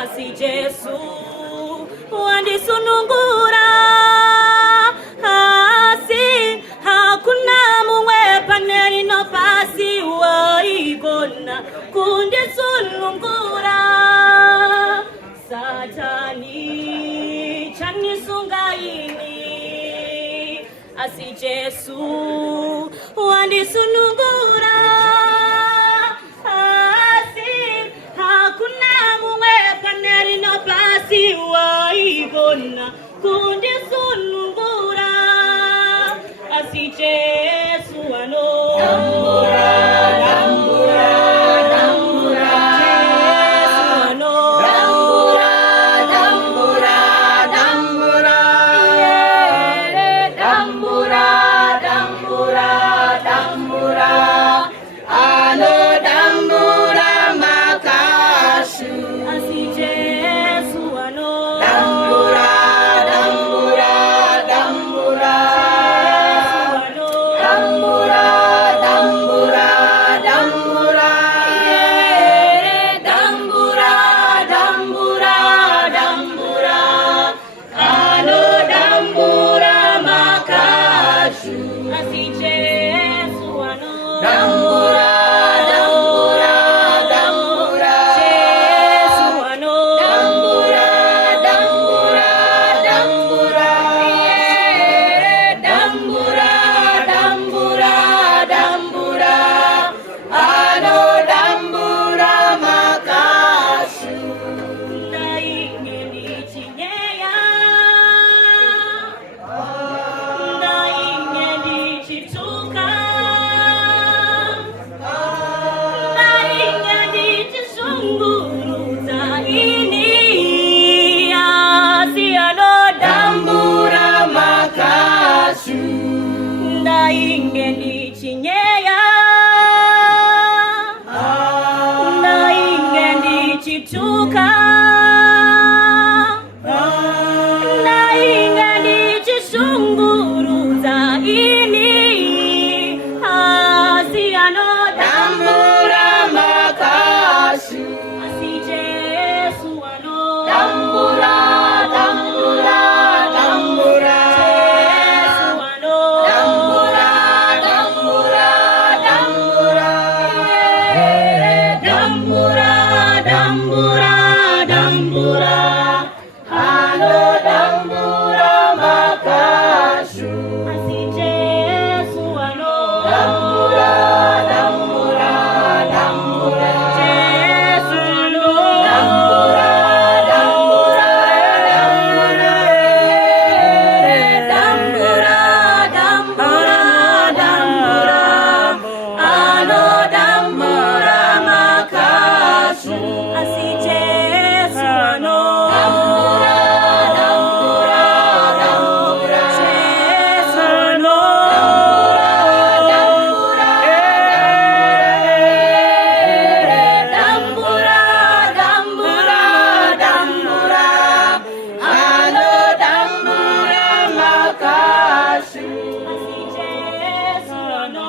asi Jesu wandisunungura, asi hakuna mumwe paneri no pasi waigona kundisunungura. Satani chanisungaini, asi Jesu wandisunungura, asi hakuna mumwe paneri no pasi waigona kundisunungura, asi Jesu ano dambura, dambura, dambura, Jesu ano dambura, dambura, dambura, yeah, dambura, dambura, dambura, ano dambura makashu, asi Jesu ano dambura, dambura, dambura, Jesu ano dambura, dambura, dambura, yeah, dambura, dambura, dambura, ano dambura makashu, asi Jesu ano dambura, dambura, dambura, Jesu ano dambura, dambura, dambura, yeah, dambura, dambura, dambura, ano dambura makashu. Ndaingeni chinyeya, ndaingeni chituka, ndaingeni chisungurudza ini, asi ano dambura makashu. Ndaingeni chinyeya, ndaingeni chituka, ndaingeni chisungurudza ini, asi ano dambura makashu, asi Jesu ano dambura, dambura, dambura, Jesu ano dambura, dambura, dambura, yeah, dambura, dambura, dambura, ano dambura makashu, asi Jesu ano dambura, dambura, dambura, Jesu ano dambura, dambura, dambura, dambura, dambura, dambura, ano dambura makashu, asi Jesu ano dambura, dambura, dambura, Jesu ano dambura, dambura, dambura, dambura, ano dambura makashu, asi Jesu ano